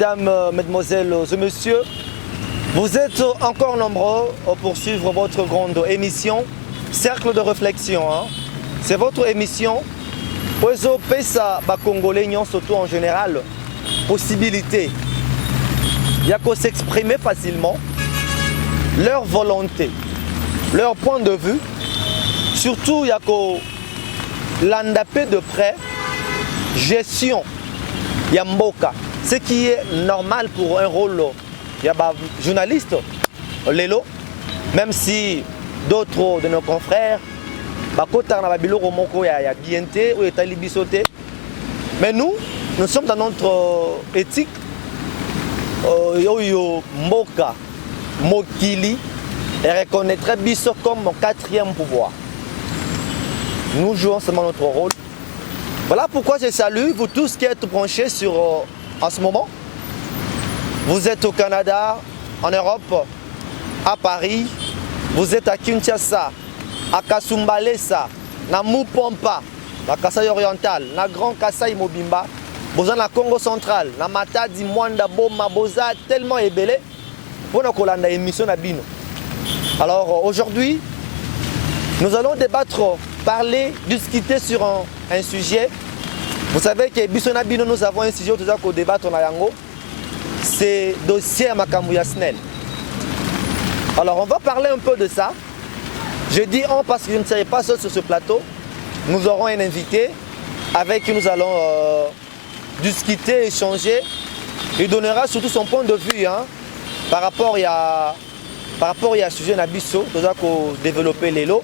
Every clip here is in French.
Mesdames, Mesdemoiselles et Messieurs, vous êtes encore nombreux pour suivre votre grande émission Cercle de réflexion. C'est votre émission Oezo Pesa Congolais, surtout en général, possibilité. Il y a qu'à s'exprimer facilement leur volonté, leur point de vue. Surtout, il y a qu'à l'andaper de près, gestion, Yamboka. Ce qui est normal pour un rôle journaliste, Lelo, même si d'autres de nos confrères, mais nous sommes dans notre éthique, Mboka, Mokili, et reconnaîtrait Bisso comme mon quatrième pouvoir. Nous jouons seulement notre rôle. Voilà pourquoi je salue vous tous qui êtes branchés sur en ce moment. Vous êtes au Canada, en Europe, à Paris, vous êtes à Kinshasa, à Kasumbalesa, à Mupompa, à Kasai Oriental, à Grand Kasai Mobimba, vous êtes à Congo Central, à Matadi, Mwanda, Boma, Boza, tellement ébélé, pour nous colanda émission à Bino. Alors aujourd'hui, nous allons débattre, parler, discuter sur un sujet. Vous savez que Bissona Bino, nous avons un sujet au débat en Ayango. C'est le dossier à Makamouya Snell. Alors on va parler un peu de ça. Je dis on parce que je ne serai pas seul sur ce plateau. Nous aurons un invité avec qui nous allons discuter, échanger. Il donnera surtout son point de vue par rapport à ce sujet Nabiso, nous allons développer les lots.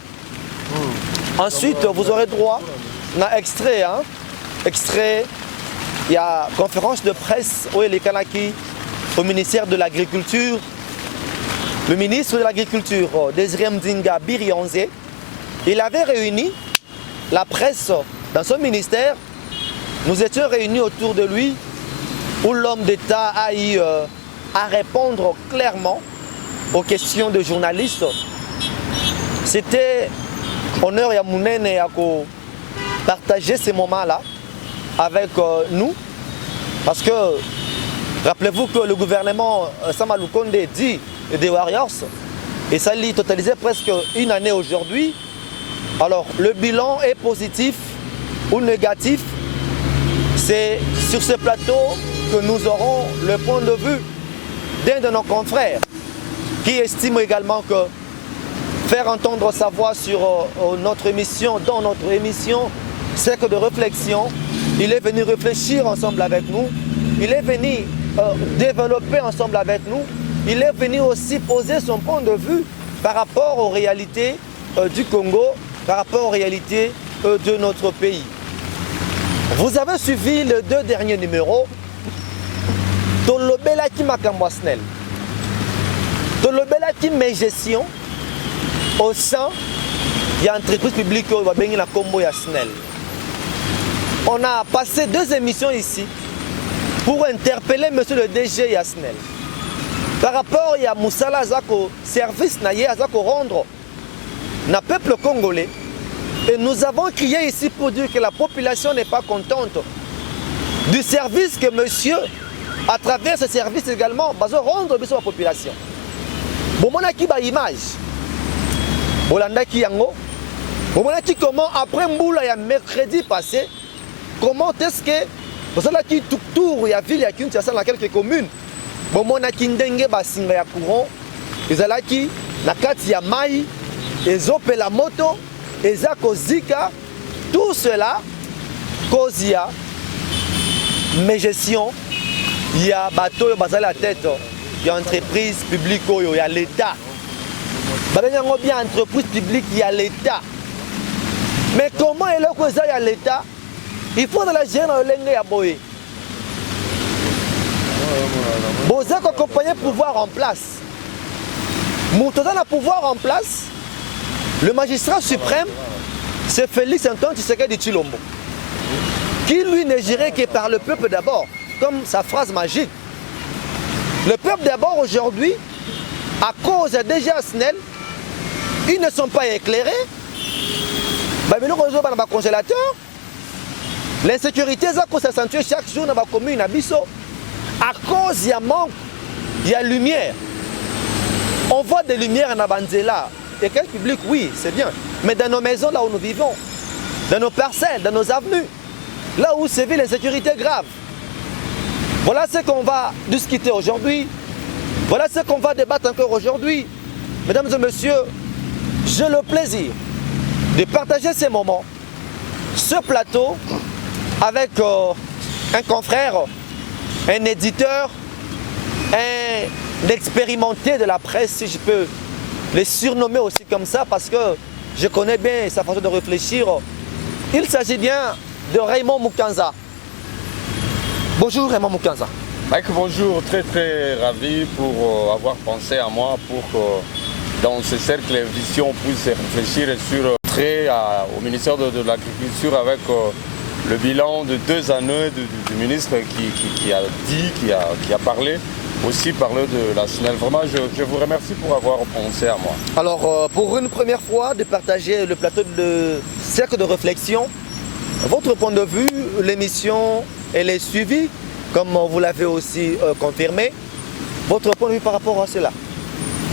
Ensuite, vous aurez droit à un extrait. Extrait, il y a conférence de presse où les Kanaki au ministère de l'Agriculture. Le ministre de l'Agriculture, Désiré Mdinga Birionze, il avait réuni la presse dans son ministère. Nous étions réunis autour de lui où l'homme d'État a eu à répondre clairement aux questions de journalistes. C'était honneur et Mounene à partager ces moments-là avec nous. Parce que, rappelez-vous que le gouvernement Samalou Konde dit des Warriors, et ça lui totalisait presque une année aujourd'hui. Alors, le bilan est positif ou négatif. C'est sur ce plateau que nous aurons le point de vue d'un de nos confrères qui estime également que faire entendre sa voix sur notre émission, dans notre émission, cercle de réflexion, il est venu réfléchir ensemble avec nous, il est venu développer ensemble avec nous, il est venu aussi poser son point de vue par rapport aux réalités du Congo, par rapport aux réalités de notre pays. Vous avez suivi les deux derniers numéros, Tolobelaki Makambo Snell, Tolobelaki mes gestion au sein de l'entreprise publique qui va venir la Combo Snell. On a passé 2 émissions ici pour interpeller M. le DG Yasnel. Par rapport à Moussala Zako, service naïe à Zako rendre na peuple congolais. Et nous avons crié ici pour dire que la population n'est pas contente du service que monsieur, à travers ce service également, va rendre à la population. Bon, on a qui ba image. Bolanda qui yango. Bon, on a qui comment après Mboula il y a mercredi passé. Comment est-ce que vous avez qui tout tour il y a ville il y a Kinshasa dans quelques communes. Bon on a kindenge basinga ya courant. Ils ont qui na kati ya mai, ezope la moto, ezako zika, tout cela cause il y a mes gestion, il y a bateau bazali la tête, il y a entreprise publique il y a l'État. Babenyango bien entreprise publique il y a l'État. Mais comment est-ce que il y a l'État? Il faut de la gérer dans le lenge à boye. Vous avez accompagné le pouvoir en place. Moutoda le pouvoir en place. Le magistrat suprême, c'est Félix Antoine Tshisekedi Tshilombo, qui lui n'est géré que par le peuple d'abord, comme sa phrase magique. Le peuple d'abord aujourd'hui, à cause de déjà Snell, ils ne sont pas éclairés. Dans le congélateur. L'insécurité s'accentuée chaque jour dans la commune à Bisso. À cause il y a manque, il y a lumière. On voit des lumières en Abanzela. Et quel public, oui, c'est bien. Mais dans nos maisons, là où nous vivons, dans nos parcelles, dans nos avenues, là où sévit l'insécurité grave. Voilà ce qu'on va discuter aujourd'hui. Voilà ce qu'on va débattre encore aujourd'hui. Mesdames et messieurs, j'ai le plaisir de partager ces moments, ce plateau, avec un confrère, un éditeur, un expérimenté de la presse, si je peux les surnommer aussi comme ça, parce que je connais bien sa façon de réfléchir. Il s'agit bien de Raymond Mukanza. Bonjour Raymond Mukanza. Mike, bonjour, très ravi pour avoir pensé à moi pour que dans ce cercle Vision puisse réfléchir sur au ministère de l'Agriculture avec le bilan de 2 années du ministre qui a dit, qui a parlé, aussi parlé de la SNEL. Vraiment, je vous remercie pour avoir pensé à moi. Alors, pour une première fois, de partager le plateau de cercle de réflexion, votre point de vue, l'émission, elle est suivie, comme vous l'avez aussi confirmé. Votre point de vue par rapport à cela?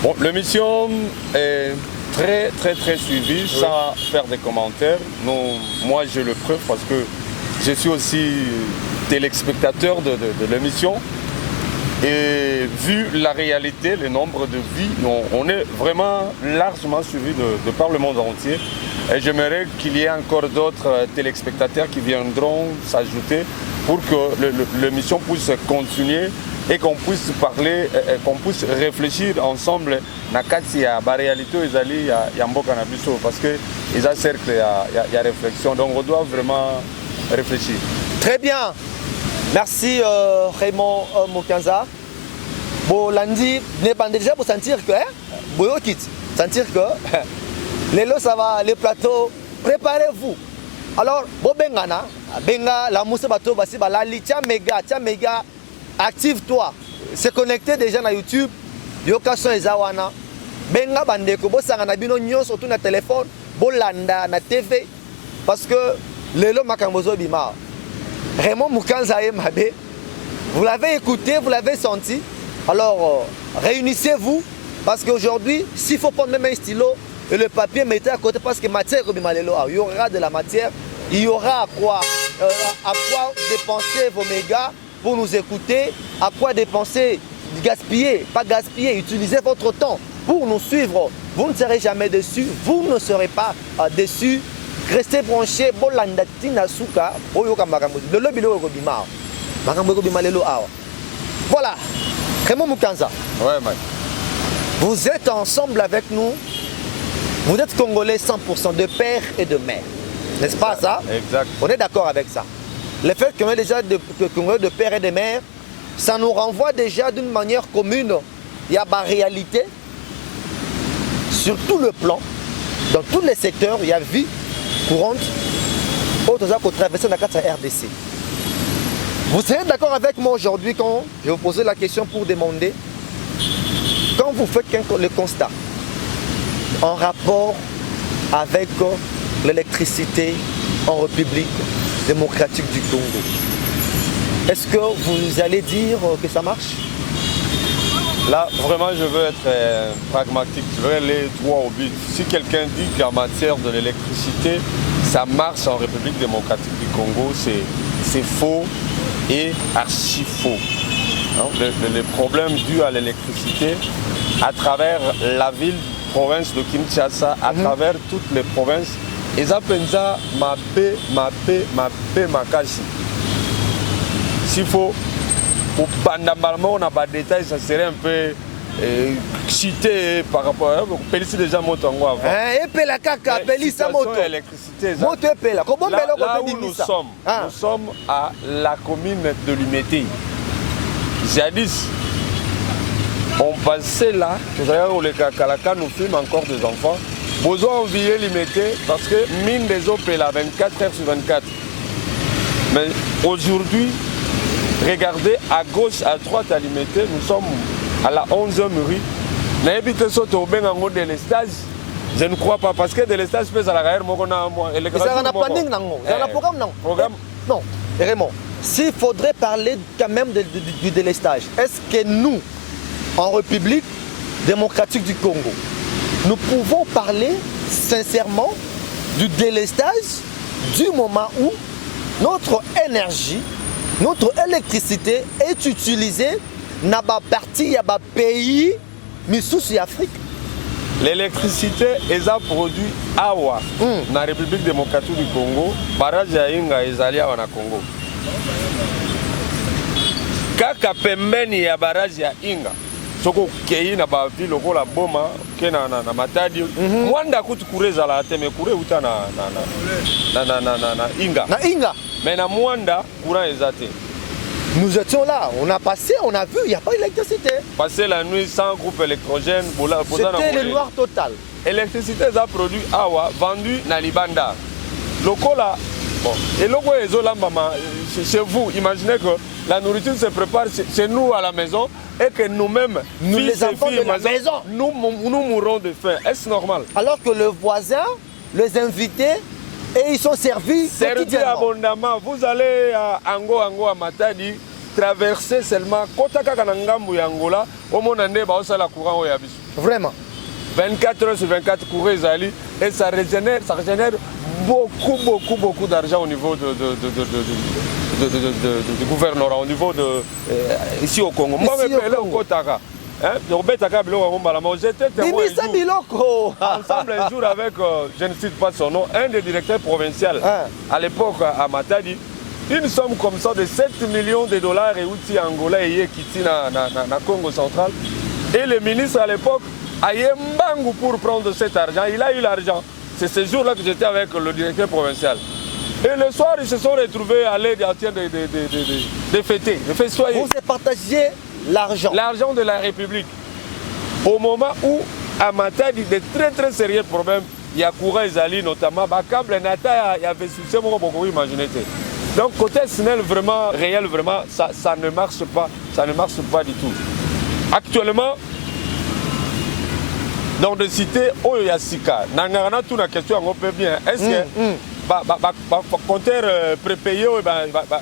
Bon, l'émission est très suivie, oui, sans faire des commentaires. Non, moi, j'ai le preuve parce que je suis aussi téléspectateur de l'émission. Et vu la réalité, le nombre de vies, on est vraiment largement suivi de par le monde entier. Et j'aimerais qu'il y ait encore d'autres téléspectateurs qui viendront s'ajouter pour que l'émission puisse continuer et qu'on puisse parler, qu'on puisse réfléchir ensemble dans la réalité ezali ya mboka na biso parce que ils a cercle il y a réflexion, donc on doit vraiment réfléchir. Très bien. Merci Raymond Mukanza. Bon, lundi, n'est pas déjà pour sentir que, sentir que, les lots ça va, les plateaux, préparez-vous. Alors, bon bengana, benga la mousse bateau basi balali, tiens méga, active-toi. Se connecter déjà na YouTube, yokason ezawana. Benga bandeko, bo sanga na bino nyos autour na téléphone, bo landa na TV, parce que les lots makambozo bima. Raymond Mukanza mabe, vous l'avez écouté, vous l'avez senti. Alors, réunissez-vous, parce qu'aujourd'hui, s'il faut prendre même un stylo et le papier, mettez à côté, parce que matière, il y aura de la matière, il y aura à quoi dépenser vos mégas pour nous écouter, à quoi dépenser, gaspiller, pas gaspiller, utilisez votre temps pour nous suivre. Vous ne serez jamais déçus, vous ne serez pas déçus. Restez branchés, voilà. Raymond Mukanza, ouais, Mike. Vous êtes ensemble avec nous, vous êtes Congolais 100% de père et de mère, n'est-ce pas ça? Exact. On est d'accord avec ça. Le fait qu'on est déjà Congolais de père et de mère, ça nous renvoie déjà d'une manière commune. Il y a ma réalité, sur tout le plan, dans tous les secteurs, il y a vie courante, autres qu'on traverse dans la RDC. Vous serez d'accord avec moi aujourd'hui quand je vais vous poser la question pour demander, quand vous faites le constat en rapport avec l'électricité en République démocratique du Congo, est-ce que vous allez dire que ça marche? Là, vraiment, je veux être pragmatique, je veux aller droit au but. Si quelqu'un dit qu'en matière de l'électricité, ça marche en République démocratique du Congo, c'est faux et archi faux. Les problèmes dus à l'électricité à travers la ville, province de Kinshasa, à travers toutes les provinces, ils appellent ça ma paix, makashi. S'il faut, pour normalement on a pas de détails, ça serait un peu cité par rapport à Pélissi déjà moto en avant. Et puis la caca, Pélissi moto. L'électricité. Là où nous sommes à la commune de Limete. Jadis, on passait là, d'ailleurs les Kakalaka nous filment encore des enfants. Besoin d'envier Limete parce que mine des eaux là 24 heures sur 24. Mais aujourd'hui, regardez à gauche, à droite à Limete, nous sommes à la 11e rue. Je ne crois pas parce que de l'estage peut à la carrière, programme. Non, Raymond. s'il faudrait parler quand même du délestage, est-ce que nous, en République démocratique du Congo, nous pouvons parler sincèrement du délestage du moment où notre énergie, notre électricité est utilisée dans la partie de pays de l'Afrique? L'électricité est un produit awa dans la République démocratique du Congo, barrage ya Inga ezali awa na Congo. Kaka pembeni ya barrage ya Inga, soko kei na ba ville lokola Boma, ke na Matadi, mwanda kutu kure ezala te me kure uta na Inga. Na Inga. Mais na mwanda courant ezate. Nous étions là, on a passé, on a vu, il n'y a pas d'électricité. Passer la nuit sans groupe électrogène. C'était le noir total. L'électricité est un produit awa vendu dans Libanda. Lokola, bon, et logo chez vous, imaginez que la nourriture se prépare chez nous à la maison et que nous-mêmes, nous les enfants de la maison, nous mourrons de faim. Est-ce normal? Alors que le voisin, les invités, et ils sont servis abondamment. Vous allez à Ango à Matadi, traverser seulement Kotaka Kanangambu Angola, au Monande, la courant au Yabis. Vraiment. 24 heures sur 24 courants et ça régénère beaucoup d'argent au niveau du gouvernorat, au niveau de ici au Congo. Moi, je suis au Kotaka. J'étais témoin ensemble un jour avec, je ne cite pas son nom, un des directeurs provinciaux à l'époque à Matadi. Une somme comme ça de 7 millions de dollars et outils angolais et qui dans Congo central. Et le ministre à l'époque a eu un pour prendre cet argent. Il a eu l'argent. C'est ce jour-là que j'étais avec le directeur provincial. Et le soir, ils se sont retrouvés à l'aide de fêter, de festoyer. Vous avez partagé l'argent. L'argent de la République. Au moment où, à Matadi, des très sérieux problèmes, il y a courant Ezali notamment, câble Nata, il y avait succès, beaucoup imaginé. Donc, côté SNEL, vraiment, réel, vraiment, ça ne marche pas. Ça ne marche pas du tout. Actuellement, dans des cités, Oyasika, Nangarana, toute la question, on peut bien. Est-ce que, compteur prépayé,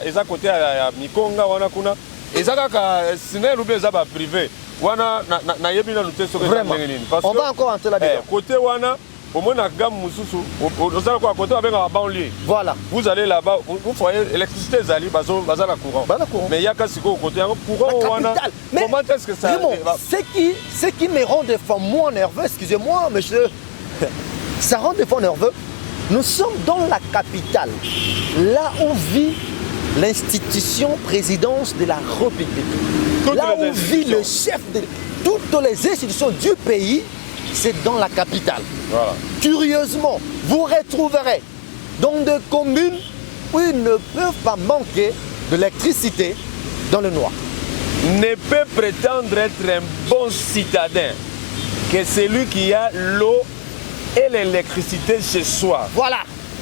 ils ont côté à Mikonga, Wanakuna, ils ont SNEL ou bien privé. Vraiment. On va encore entrer là-dedans. Côté Wana, au moins à gamme Moussou, côté avec la banlieue. Voilà. Vous allez là-bas, vous voyez l'électricité Zali, bazala courant. Mais il y a qu'à côté courant Wana. Comment est-ce que ça ce qui me rend des fois moins nerveux, excusez-moi, monsieur, ça rend des fois nerveux. Nous sommes dans la capitale, là où vit l'institution présidence de la République. Là où vit le chef de toutes les institutions du pays, c'est dans la capitale. Voilà. Curieusement, vous retrouverez dans des communes où ils ne peuvent pas manquer d'électricité dans le noir. Ne peut prétendre être un bon citadin que celui qui a l'eau et l'électricité chez soi. Voilà.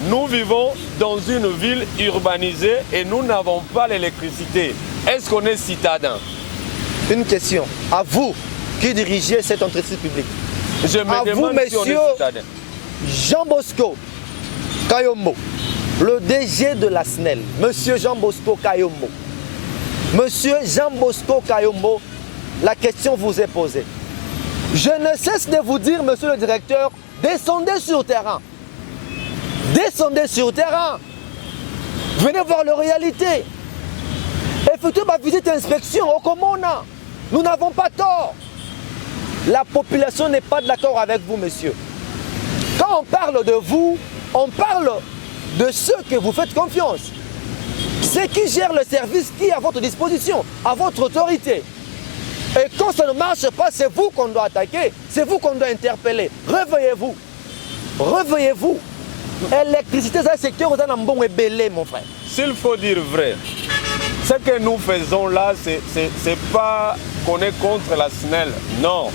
Nous vivons dans une ville urbanisée et nous n'avons pas l'électricité. Est-ce qu'on est citadin? Une question à vous qui dirigez cette entreprise publique. Je me demande vous, si on est citadin. Jean Bosco Kayombo, le DG de la SNEL, monsieur Jean Bosco Kayombo. Monsieur Jean Bosco Kayombo, la question vous est posée. Je ne cesse de vous dire, monsieur le directeur, descendez sur terrain. Descendez sur terrain. Venez voir la réalité. Effectuez ma visite d'inspection au Comona. Nous n'avons pas tort. La population n'est pas d'accord avec vous, monsieur. Quand on parle de vous, on parle de ceux que vous faites confiance. Ceux qui gèrent le service qui est à votre disposition, à votre autorité. Et quand ça ne marche pas, c'est vous qu'on doit attaquer, c'est vous qu'on doit interpeller. Réveillez-vous. Réveillez-vous. L'électricité, c'est un secteur où on a un bon ébélé, mon frère. S'il faut dire vrai, ce que nous faisons là, c'est pas qu'on est contre la SNEL. Non.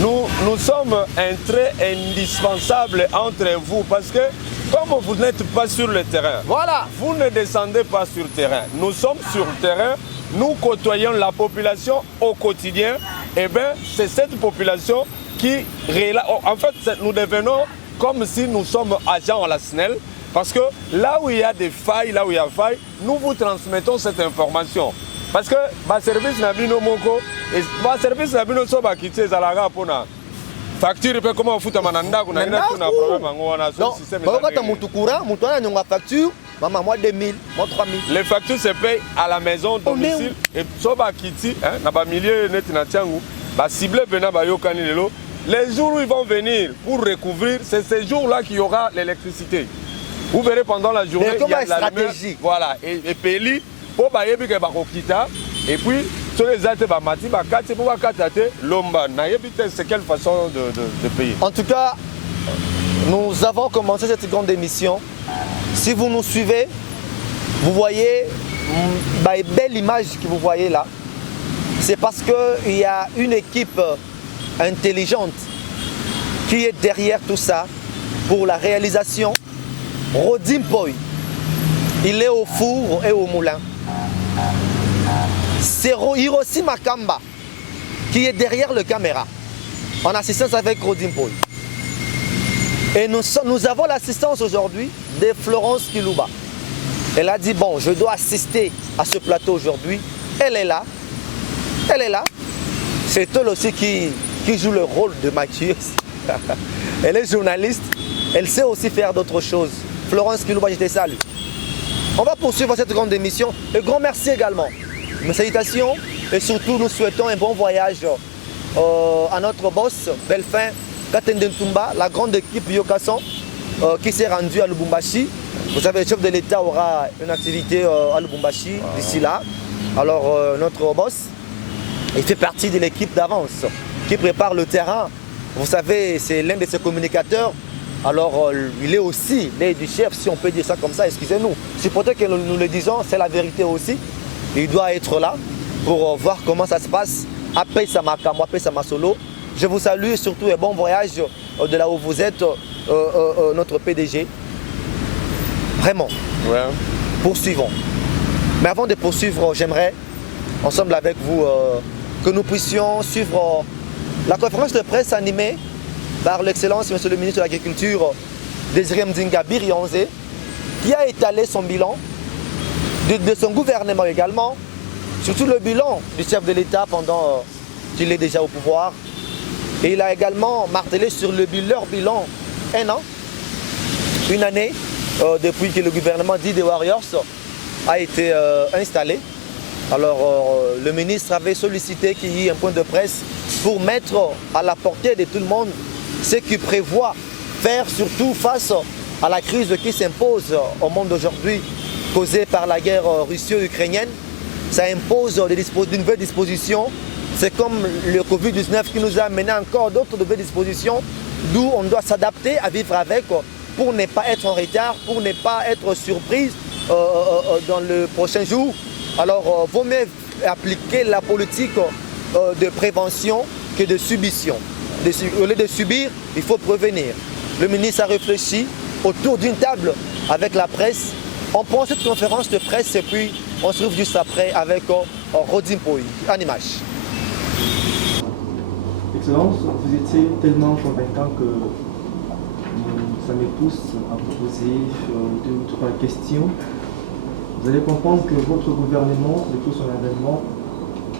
Nous sommes un trait indispensable entre vous parce que comme vous n'êtes pas sur le terrain, voilà. Vous ne descendez pas sur le terrain. Nous sommes sur le terrain, nous côtoyons la population au quotidien. Et bien, c'est cette population qui... En fait, nous devenons comme si nous sommes agents à la SNEL Parce que là où il y a des failles, nous vous transmettons cette information. Parce que le service n'a pas moko et le service n'a pas so ba kiti ezalaka pona facture pe comment futa mananda kuna ina tuna problème ngo wana so système. Non, quand tu courant, tu as une facture, maman moi 2000, moi 3000. Les factures se payent à la maison domicile et so ba kiti hein na ba milieu net na tiangu ba ciblé bena ba yokani lelo. Les jours où ils vont venir pour recouvrir, c'est ces jours-là qu'il y aura l'électricité. Vous verrez pendant la journée, il y a de la lumière. Voilà, et Péli, pour bailler que bakokita, et puis sur les autres bamati, bakati pour bakatate, lomba. C'est quelle façon de payer. En tout cas, nous avons commencé cette grande émission. Si vous nous suivez, vous voyez une belle image que vous voyez là. C'est parce qu'il y a une équipe intelligente qui est derrière tout ça pour la réalisation. Rodim Boy, il est au four et au moulin. C'est Hiroshi Makamba qui est derrière le caméra en assistance avec Rodim Boy. Et nous avons l'assistance aujourd'hui de Florence Kilouba. Elle a dit bon, je dois assister à ce plateau aujourd'hui. Elle est là. Elle est là. C'est elle aussi qui joue le rôle de Mathieu. Elle est journaliste, elle sait aussi faire d'autres choses. Florence Kilouba, je te salue. On va poursuivre cette grande émission. Un grand merci également. Mes salutations et surtout nous souhaitons un bon voyage à notre boss, Belfin Katendentumba, la grande équipe Yokason qui s'est rendue à Lubumbashi. Vous savez, le chef de l'État aura une activité à Lubumbashi d'ici là. Alors notre boss, il fait partie de l'équipe d'avance qui prépare le terrain. Vous savez, c'est l'un de ses communicateurs. Alors, il est aussi l'aide du chef, si on peut dire ça comme ça, excusez-nous. C'est pour ça que nous le disons, c'est la vérité aussi. Il doit être là pour voir comment ça se passe. Après Samakamo, après Samasolo. Je vous salue et surtout un bon voyage de là où vous êtes, notre PDG. Vraiment. Ouais. Poursuivons. Mais avant de poursuivre, j'aimerais, ensemble avec vous, que nous puissions suivre la conférence de presse animée par l'excellence, monsieur le ministre de l'Agriculture, Désiré Mdinga Birionze, qui a étalé son bilan, de son gouvernement également, surtout le bilan du chef de l'État pendant qu'il est déjà au pouvoir. Et il a également martelé sur leur bilan, un an, une année, depuis que le gouvernement dit des Warriors a été installé. Alors le ministre avait sollicité qu'il y ait un point de presse pour mettre à la portée de tout le monde ce qu'il prévoit faire, surtout face à la crise qui s'impose au monde aujourd'hui, causée par la guerre russo-ukrainienne. Ça impose de nouvelles dispositions. C'est comme le Covid-19 qui nous a amené encore d'autres nouvelles dispositions, d'où on doit s'adapter à vivre avec pour ne pas être en retard, pour ne pas être surprise dans le prochain jour. Alors, vaut mieux appliquer la politique de prévention que de submission. Au lieu de subir, il faut prévenir. Le ministre a réfléchi autour d'une table avec la presse. On prend cette conférence de presse et puis on se retrouve juste après avec Rodim Boy, en image. Excellence, vous étiez tellement convaincant que ça me pousse à vous poser 2 ou 3 questions. Vous allez comprendre que votre gouvernement, depuis son avènement,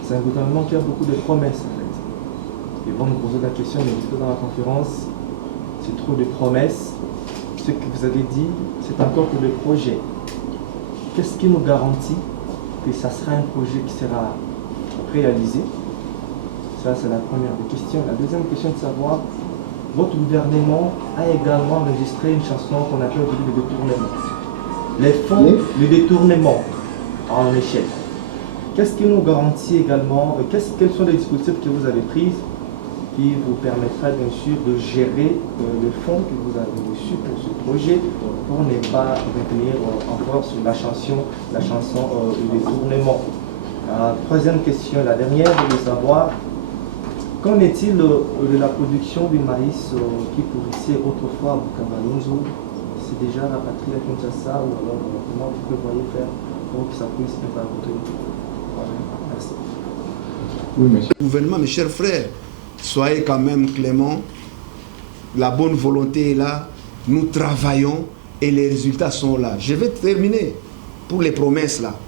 c'est un gouvernement qui a beaucoup de promesses en fait. Ils vont nous poser la question, mais dans la conférence, c'est trop de promesses. Ce que vous avez dit, c'est encore que le projet. Qu'est-ce qui nous garantit que ça sera un projet qui sera réalisé? Ça, c'est la première question. La deuxième question est de savoir, votre gouvernement a également enregistré une chanson qu'on appelle aujourd'hui le détournement. Les fonds, le détournement en échec. Qu'est-ce qui nous garantit également, quels sont les dispositifs que vous avez pris qui vous permettra bien sûr de gérer le fonds que vous avez reçu pour ce projet pour ne pas revenir encore sur la chanson le détournement. Troisième question, la dernière, je veux savoir, qu'en est-il de la production du maïs qui pourrissait autrefois à Bukamalonzo? C'est déjà rapatrié à Kinshasa ou alors comment vous prévoyez faire pour que ça puisse être rapatrié? Voilà, merci. Oui, monsieur. Gouvernement, mes chers frères, soyez quand même cléments. La bonne volonté est là. Nous travaillons et les résultats sont là. Je vais terminer pour les promesses là.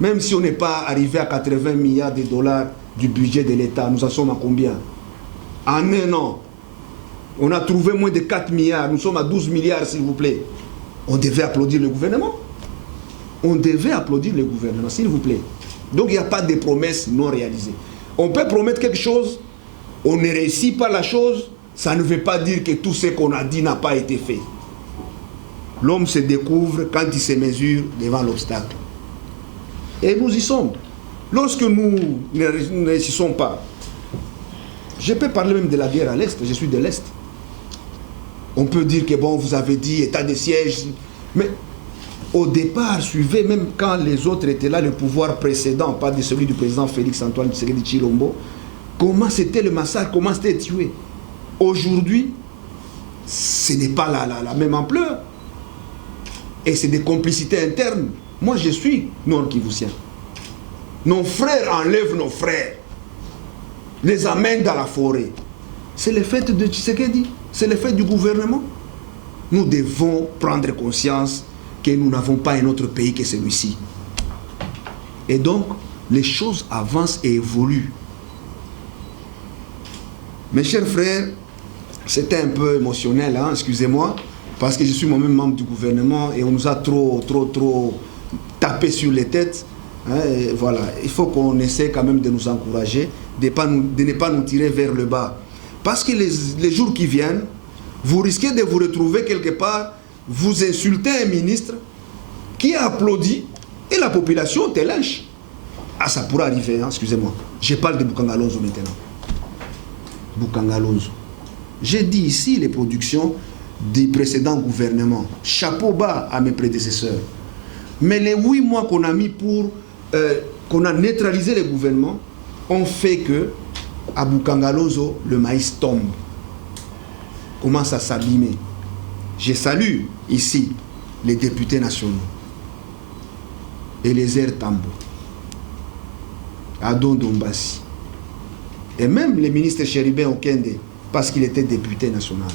Même si on n'est pas arrivé à 80 milliards de dollars du budget de l'État, nous en sommes à combien? En un an, on a trouvé moins de 4 milliards, nous sommes à 12 milliards s'il vous plaît. On devait applaudir le gouvernement. On devait applaudir le gouvernement, s'il vous plaît. Donc il n'y a pas de promesses non réalisées. On peut promettre quelque chose, on ne réussit pas la chose, ça ne veut pas dire que tout ce qu'on a dit n'a pas été fait. L'homme se découvre quand il se mesure devant l'obstacle. Et nous y sommes. Lorsque nous ne réussissons pas, je peux parler même de la guerre à l'Est, je suis de l'Est. On peut dire que bon, vous avez dit état de siège, mais au départ, suivez, même quand les autres étaient là, le pouvoir précédent, pas de celui du président Félix-Antoine Tshisekedi Tshilombo, comment c'était le massacre, comment c'était tué. Aujourd'hui, ce n'est pas la même ampleur. Et c'est des complicités internes. Moi, je suis nord-kivusien. Nos frères enlèvent nos frères, les amènent dans la forêt. C'est le fait de Tshisekedi, c'est le fait du gouvernement. Nous devons prendre conscience que nous n'avons pas un autre pays que celui-ci. Et donc, les choses avancent et évoluent. Mes chers frères, c'était un peu émotionnel, hein, excusez-moi, parce que je suis moi-même membre du gouvernement et on nous a trop tapé sur les têtes. Hein, et voilà, il faut qu'on essaie quand même de nous encourager, de ne pas nous tirer vers le bas. Parce que les jours qui viennent, vous risquez de vous retrouver quelque part, vous insultez un ministre qui a applaudi et la population te lynche. Ah, ça pourrait arriver, hein, excusez-moi. Je parle de Bukanga Lonzo maintenant. Bukanga Lonzo. J'ai dit ici les productions du précédent gouvernement. Chapeau bas à mes prédécesseurs. Mais les 8 mois qu'on a mis pour qu'on a neutralisé le gouvernement ont fait que à Bukanga Lonzo, le maïs tombe. Commence à s'abîmer. Je salue ici les députés nationaux. Eliezer Tambo, Adon Dombassi, et même le ministre Chéribin Okende, parce qu'il était député national.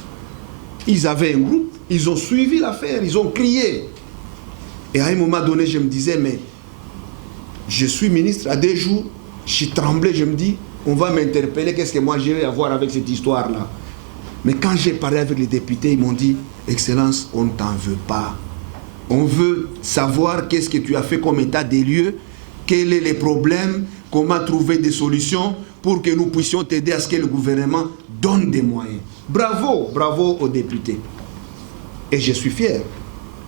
Ils avaient un groupe, ils ont suivi l'affaire, ils ont crié. Et à un moment donné, je me disais, mais je suis ministre, à 2 jours, je tremblais, je me dis, on va m'interpeller, qu'est-ce que moi j'ai à voir avec cette histoire-là? Mais quand j'ai parlé avec les députés, ils m'ont dit, Excellence, on ne t'en veut pas. On veut savoir qu'est-ce que tu as fait comme état des lieux, quels sont les problèmes, comment trouver des solutions pour que nous puissions t'aider à ce que le gouvernement donne des moyens. Bravo, bravo aux députés. Et je suis fier.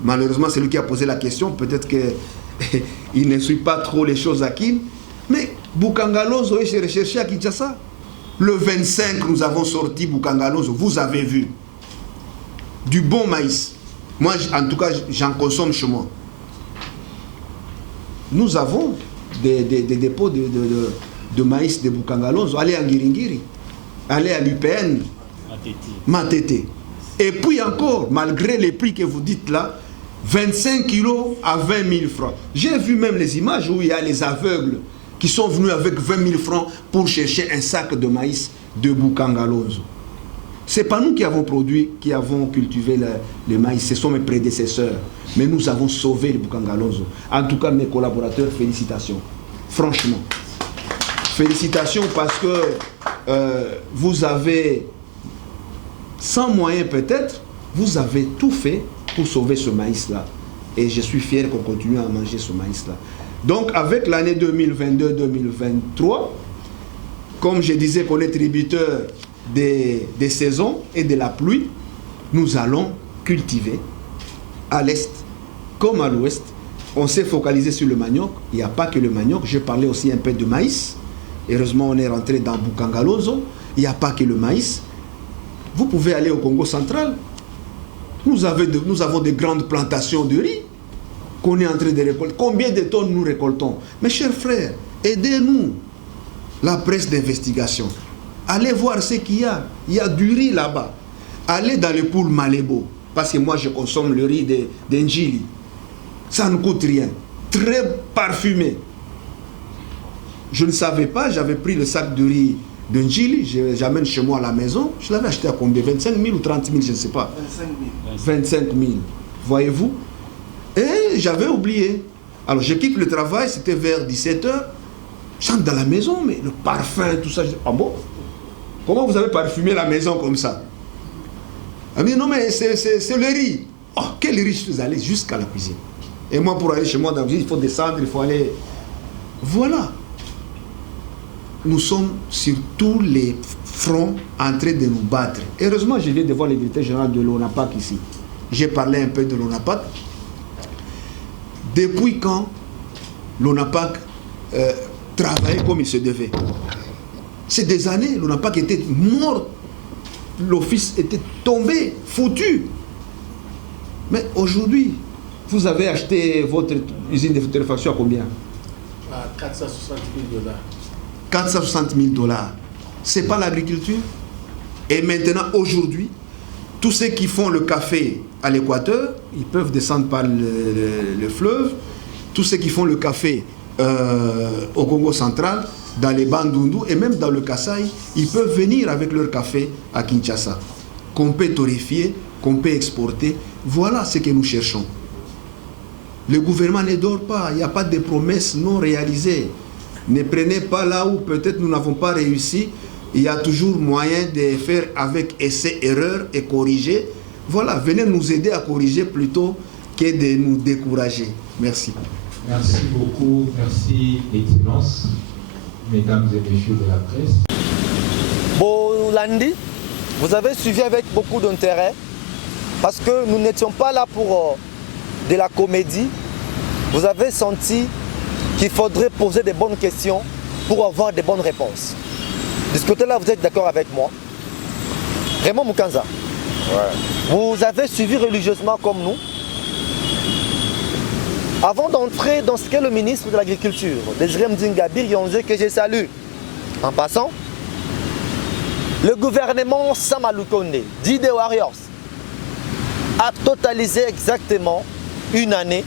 Malheureusement, celui qui a posé la question, peut-être qu'il ne suit pas trop les choses à qui. Mais Bukanga Lonzo est recherché à Kinshasa. Le 25, nous avons sorti Bukanga Lonzo. Vous avez vu. Du bon maïs. Moi, en tout cas, j'en consomme chez moi. Nous avons des dépôts de maïs de Bukanga Lonzo. Allez à Ngiringiri. Allez à l'UPN. Matete. Et puis encore, malgré les prix que vous dites là, 25 kilos à 20 000 francs. J'ai vu même les images où il y a les aveugles qui sont venus avec 20 000 francs pour chercher un sac de maïs de Bukanga Lonzo. Ce n'est pas nous qui avons produit, qui avons cultivé le maïs, ce sont mes prédécesseurs. Mais nous avons sauvé le Bukanga Lonzo. En tout cas, mes collaborateurs, félicitations. Franchement. Félicitations parce que vous avez, sans moyens peut-être, vous avez tout fait pour sauver ce maïs-là. Et je suis fier qu'on continue à manger ce maïs-là. Donc, avec l'année 2022-2023, comme je disais qu'on est tributaire des saisons et de la pluie, nous allons cultiver à l'est comme à l'ouest. On s'est focalisé sur le manioc. Il n'y a pas que le manioc. Je parlais aussi un peu de maïs. Heureusement, on est rentré dans Bukanga Lonzo. Il n'y a pas que le maïs. Vous pouvez aller au Congo central. Nous avons de grandes plantations de riz qu'on est en train de récolter. Combien de tonnes nous récoltons? Mes chers frères, aidez-nous. La presse d'investigation. Allez voir ce qu'il y a. Il y a du riz là-bas. Allez dans le pool Malébo. Parce que moi, je consomme le riz d'Njili. Ça ne coûte rien. Très parfumé. Je ne savais pas, j'avais pris le sac de riz d'Njili, j'amène chez moi à la maison. Je l'avais acheté à combien? 25 000 ou 30 000, je ne sais pas. 25 000. voyez-vous. Et j'avais oublié. Alors je quitte le travail, c'était vers 17h. J'entre dans la maison, mais le parfum, tout ça. Je dis, ah bon? Comment vous avez parfumé la maison comme ça? Elle me dit, non mais c'est le riz. Oh, quel riz? Je suis allé jusqu'à la cuisine. Et moi, pour aller chez moi dans la cuisine, il faut descendre, il faut aller... Voilà. Nous sommes sur tous les fronts en train de nous battre. Heureusement, je viens de voir le directeur général de l'ONAPAC ici. J'ai parlé un peu de l'ONAPAC. Depuis quand l'ONAPAC travaillait comme il se devait? C'est des années, l'ONAPAC était mort. L'office était tombé, foutu. Mais aujourd'hui, vous avez acheté votre usine de putréfaction à combien? À 460 000 $. 460 000 $. C'est pas l'agriculture? Et maintenant, aujourd'hui, tous ceux qui font le café à l'Équateur, ils peuvent descendre par le fleuve. Tous ceux qui font le café au Congo central, dans les Bandundu et même dans le Kasaï, ils peuvent venir avec leur café à Kinshasa, qu'on peut torréfier, qu'on peut exporter. Voilà ce que nous cherchons. Le gouvernement ne dort pas, il n'y a pas de promesses non réalisées. Ne prenez pas là où peut-être nous n'avons pas réussi. Il y a toujours moyen de faire avec essai-erreur et corriger. Voilà, venez nous aider à corriger plutôt que de nous décourager. Merci. Merci beaucoup, merci Excellence, mesdames et messieurs de la presse. Bolandi, vous avez suivi avec beaucoup d'intérêt parce que nous n'étions pas là pour de la comédie. Vous avez senti qu'il faudrait poser des bonnes questions pour avoir des bonnes réponses. De ce côté-là, vous êtes d'accord avec moi? Raymond Mukanza, Ouais. vous avez suivi religieusement comme nous. Avant d'entrer dans ce qu'est le ministre de l'Agriculture, Désiré Mdinga Birionze, que je salue en passant, le gouvernement Sama Lukonde, dit des Warriors, a totalisé exactement une année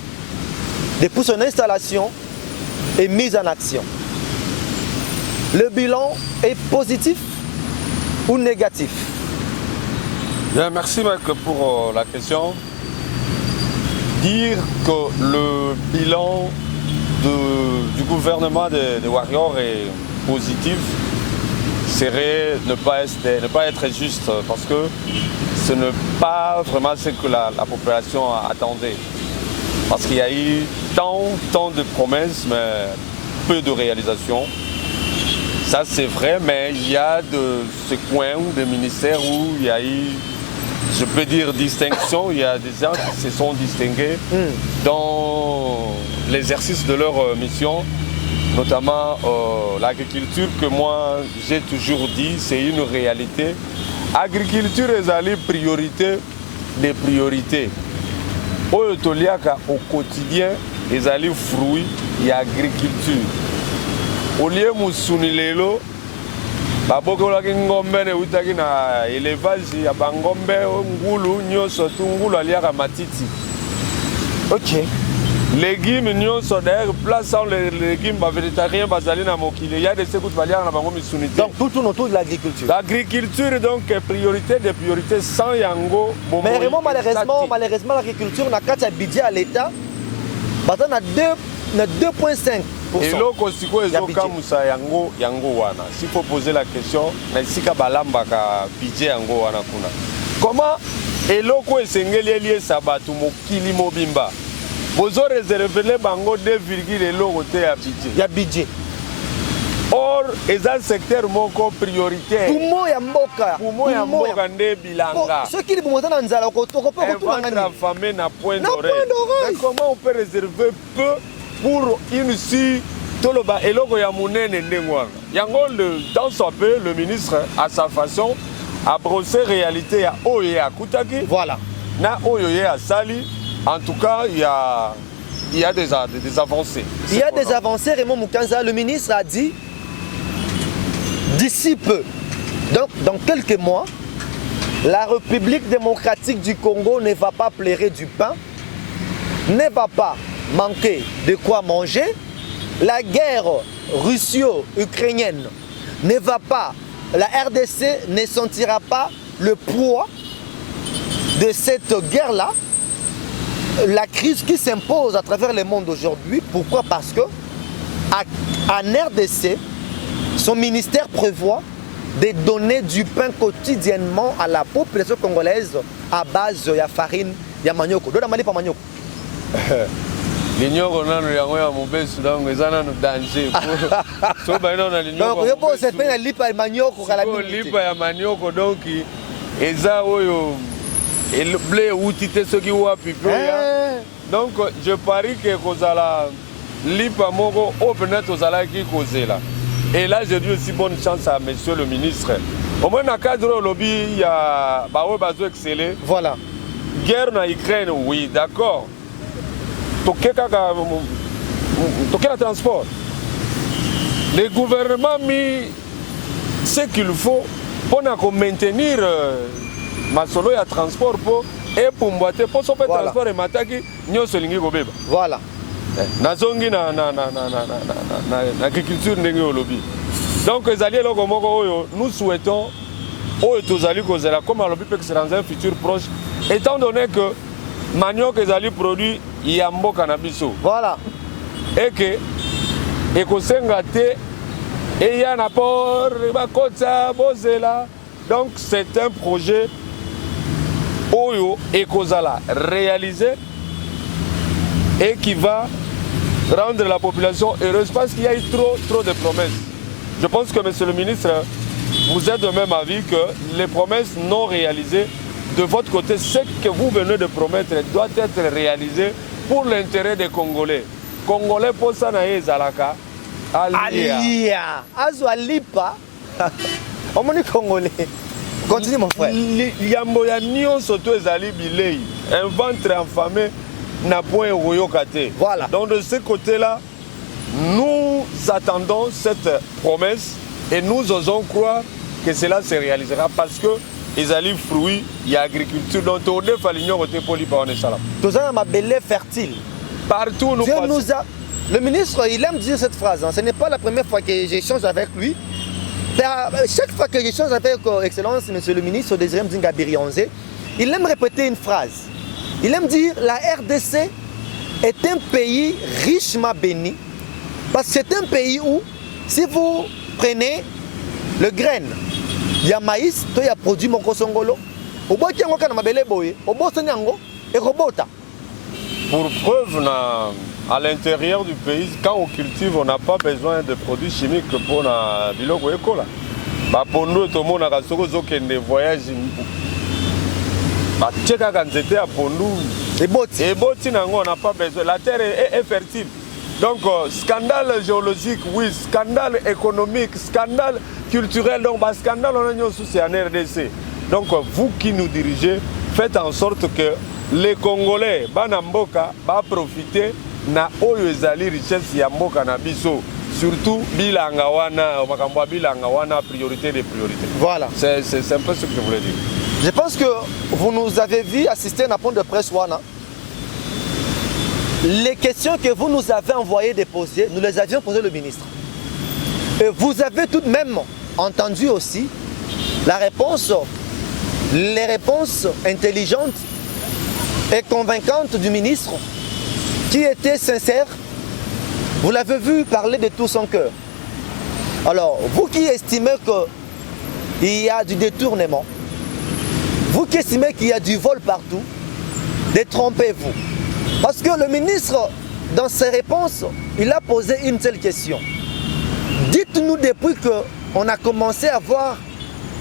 depuis son installation et mise en action. Le bilan est positif ou négatif? Bien, merci Marc pour la question. Dire que le bilan du gouvernement des Warriors est positif serait ne pas être juste parce que ce n'est pas vraiment ce que la population attendait. Parce qu'il y a eu tant de promesses, mais peu de réalisations. Ça c'est vrai, mais il y a de ce coin des ministères où il y a eu, je peux dire, distinction. Il y a des gens qui se sont distingués dans l'exercice de leur mission, notamment l'agriculture, que moi j'ai toujours dit, c'est une réalité. Agriculture est la priorité des priorités. Au quotidien, les fruits et agriculture. Au lieu de babokolaki ngombe ne utaki na élevage ya bangombe ngulu nyoso tu ngulu aliaka matiti. Ok. Légumes nyonso d'ailleurs plaçant les légumes végétariens bazali na mokili. Il y a des secoutes baliaka na bango misunité. Donc tout tourne autour de l'agriculture. L'agriculture donc est priorité des priorités sans yango. Mais vraiment malheureusement l'agriculture n'a qu'à budget à l'État. Maintenant on a 2,5%. Et l'autre siko ezokamusa yango wana. S'il faut poser la question, mais si ka balamba ka budget yango wana kuna. Comment eloko esengeli lié sabatu mokili mobimba. Bozo réserver bango 2, eloko te ya budget. Ya budget. Or eza secteur moko prioritaire. Poumon ya mboka. Poumon ya mboka nde bilanga. Ce qui est bon dans nzala ko pas affamé na point d'oreille. Mais comment on peut réserver peu pour une si toloba eloko ya munene ndengwana. Yango dans son peu le ministre à sa façon a brossé réalité ya oye akutaki. Voilà. Na oye a sali. En tout cas, il y a des avancées. Il y a des avancées. Raymond Mukanza, le ministre a dit d'ici peu, donc dans quelques mois, la République démocratique du Congo ne va pas pleurer du pain, ne va pas manquer de quoi manger. La guerre russo-ukrainienne ne va pas, la RDC ne sentira pas le poids de cette guerre-là. la crise qui s'impose à travers le monde aujourd'hui. Pourquoi? Parce que en RDC, son ministère prévoit de donner du pain quotidiennement à la population congolaise à base de farine, de manioc. Donne mali pas manioc. L'ignore on a ya mobesu donc ezana no danger. So ba ina na l'ignore. Donc yebo c'est pas lipa manioc kala bi. Lipa ya manioc donc eza oyo et le blé outité ce qui wapi ya. Donc je parie que kozala lipa moko openet ozala ki kozela. Et là, je dis aussi bonne chance à monsieur le ministre. Au moins, dans le cadre du lobby, il y a besoin d'exceller. Voilà. Guerre en Ukraine, oui, d'accord. Quel transport. Le gouvernement a mis ce qu'il faut pour maintenir ma solo à transport et pour mboiter pour son transport et mataki nyo selingi gobeba. Voilà. Nazongi na agriculture ndenge olobi. Donc les alliés nous souhaitons comme alobi peut que c'est dans un futur proche étant donné que manioc les alliés produits yambo cannabiso. Voilà. Et que ekosenga te et y a un apport bakota bozela. Donc c'est un projet oyo ekozala réalisé et qui va rendre la population heureuse parce qu'il y a eu trop de promesses. Je pense que, monsieur le ministre, vous êtes de même avis que les promesses non réalisées, de votre côté, ce que vous venez de promettre doit être réalisé pour l'intérêt des Congolais. Congolais pour ça, Zalaka. Alia. Azo alipa. On dit Congolais. Continue, mon frère. Yamboya Nyon Soto Ezali Bilei. Un ventre enfamé. Voilà. Donc de ce côté-là, nous attendons cette promesse et nous osons croire que cela se réalisera parce que les alliés fruits, il y a agriculture, donc on est fait l'union côté poli par salam. Tout ça ma belle fertile. Partout nous passons. Le ministre, il aime dire cette phrase. Hein. Ce n'est pas la première fois que j'échange avec lui. Chaque fois que j'échange avec Excellence, Monsieur le ministre Désiré Mdinga Birionze, il aime répéter une phrase. Il aime dire la RDC est un pays richement béni parce que c'est un pays où si vous prenez le grain, il y a maïs, il y a produit mon songolo, au bout de pour preuve, à l'intérieur du pays, quand on cultive, on n'a pas besoin de produits chimiques pour la bilogo écola. Pour nous, tout le monde a des voyages. Pour nous, on n'a pas besoin. La terre est fertile. Donc, scandale géologique, oui, scandale économique, scandale culturel. Donc, scandale, on a aussi en RDC. Donc, vous qui nous dirigez, faites en sorte que les Congolais, Banamboka, va profiter na oyezali richesse ya mboka na biso. Surtout, bilangawana, priorité des priorités. Voilà. C'est un peu ce que je voulais dire. Je pense que vous nous avez vu assister à un point de presse Wana. Les questions que vous nous avez envoyées déposer, nous les avions posées au ministre. Et vous avez tout de même entendu aussi les réponses intelligentes et convaincantes du ministre qui était sincère. Vous l'avez vu parler de tout son cœur. Alors, vous qui estimez qu'il y a du détournement, vous qui estimez qu'il y a du vol partout, détrompez-vous. Parce que le ministre, dans ses réponses, il a posé une seule question. Dites-nous depuis qu'on a commencé à voir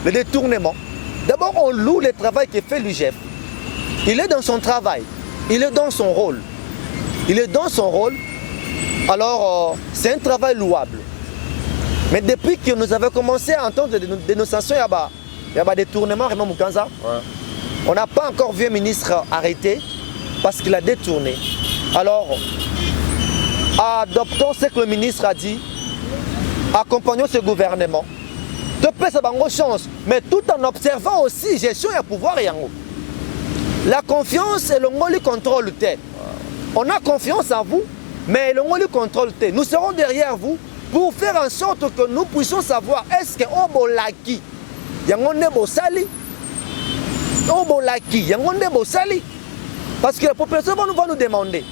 le détournement. D'abord, on loue le travail que fait l'UGF. Il est dans son travail, il est dans son rôle. Il est dans son rôle, alors c'est un travail louable. Mais depuis que nous avons commencé à entendre des dénonciations, il y a des détournements, Raymond Mukanza. Ouais. On n'a pas encore vu un ministre arrêté parce qu'il a détourné. Alors, adoptons ce que le ministre a dit, accompagnons ce gouvernement. De paix, ça va avoir chance, mais tout en observant aussi gestion et pouvoir et en haut. La confiance et le ngoli contrôle. On a confiance en vous, mais le ngoli contrôle. Nous serons derrière vous pour faire en sorte que nous puissions savoir est-ce que Obolaki, Yangonde Bosali, Obolaki, Yangonde Bosali. Parce que la population va nous demander.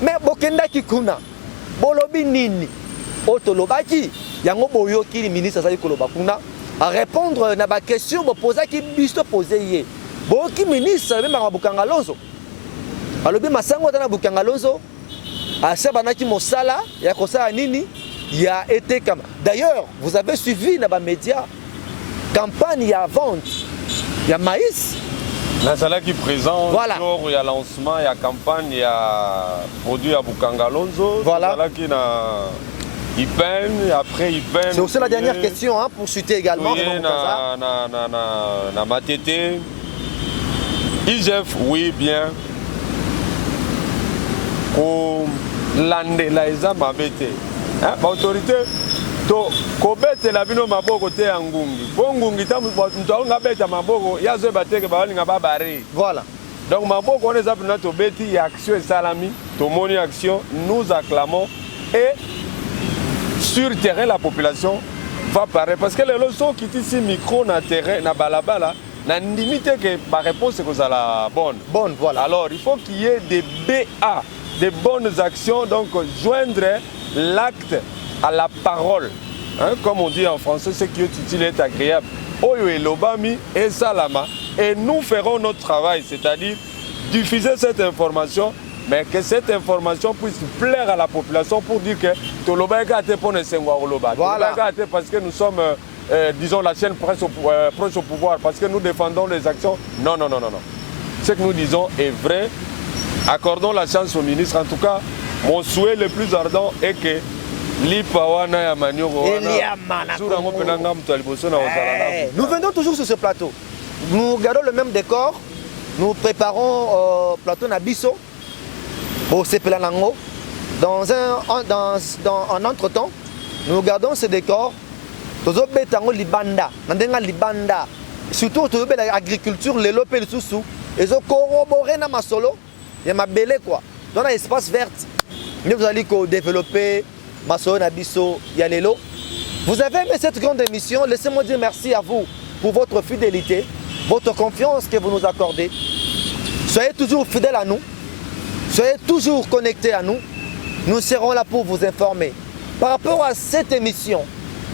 Mais Bokenda Kikuna, Bolobi Nini, Otolobaki, Yango Boyoki, le ministre Azali Kolobakuna, à répondre à la question, poser qui bisto posé. Boki ministre, même à Bukangalonzo. Alors, Massango dans Bukangalonzo, à Sabanaki Mosala, il y a Kosa Nini, il a été comme. D'ailleurs, vous avez suivi dans les médias, campagne, il y a vente, il y a maïs. Nazala qui présente, voilà. Il y a lancement, il y a campagne, il y a produit à Bukangalonzo. Voilà. Nazala qui n'a. Il peine, après il peine. C'est aussi la dernière question, hein, pour chuter également. Na Matete. IGF, oui, bien. Ko lande la eza mabete. Autorité, to kobete la bino maboko te ya ngungi. Bo ngungi ta mto nga beta maboko ya zo bateke ba linga ba bare. Voilà. Donc maboko on ezap na to beti ya action salami, to moni action, nous acclamons et sur le terrain la population va parler parce que les leçons qui ici micro na terrain na balabala na limite que ma réponse est que ça la bonne. Bonne, voilà. Alors il faut qu'il y ait des BA, des bonnes actions, donc joindre l'acte à la parole. Hein, comme on dit en français, ce qui est utile est agréable. Oyo et Lobami et Salama. Et nous ferons notre travail, c'est-à-dire diffuser cette information, mais que cette information puisse plaire à la population pour dire que Toloba est pour ne Voilà. Parce que nous sommes, disons, la chaîne proche au pouvoir, parce que nous défendons les actions. Non, non, non, non, non. Ce que nous disons est vrai. Accordons la chance au ministre. En tout cas, mon souhait le plus ardent est que nous venons toujours sur ce plateau. Nous gardons le même décor. Nous préparons plateau Nabiso au Sepelanango. Dans un entre-temps, nous gardons ce décor. Surtout l'agriculture, les lopes et les sous-sous. Ils ont corroboré dans ma solo. Il y a ma belle quoi. Dans l'espace vert. Vous allez développer ma solo Nabiso Yalelo. Vous avez aimé cette grande émission. Laissez-moi dire merci à vous pour votre fidélité, votre confiance que vous nous accordez. Soyez toujours fidèles à nous. Soyez toujours connectés à nous. Nous serons là pour vous informer. Par rapport à cette émission,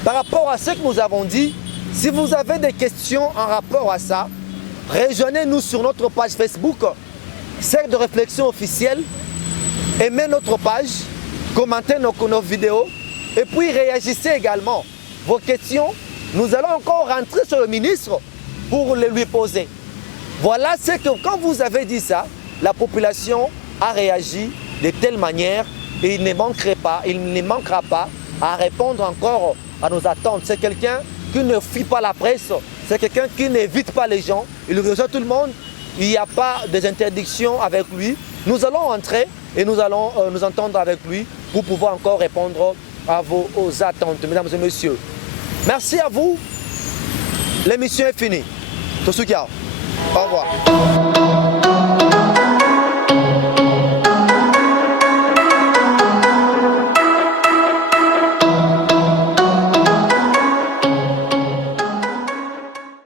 par rapport à ce que nous avons dit, si vous avez des questions en rapport à ça, rejoignez-nous sur notre page Facebook, Cercle de réflexion officielle. Aimez notre page, commentez nos vidéos et puis réagissez également. Vos questions, nous allons encore rentrer sur le ministre pour les lui poser. Voilà, c'est que quand vous avez dit ça, la population a réagi de telle manière et il ne manquera pas à répondre encore à nos attentes. C'est quelqu'un qui ne fuit pas la presse, c'est quelqu'un qui n'évite pas les gens, il reçoit tout le monde, il n'y a pas d'interdictions avec lui. Nous allons entrer et nous allons nous entendre avec lui pour pouvoir encore répondre à vos attentes, mesdames et messieurs. Merci à vous. L'émission est finie. Tosukia, au revoir.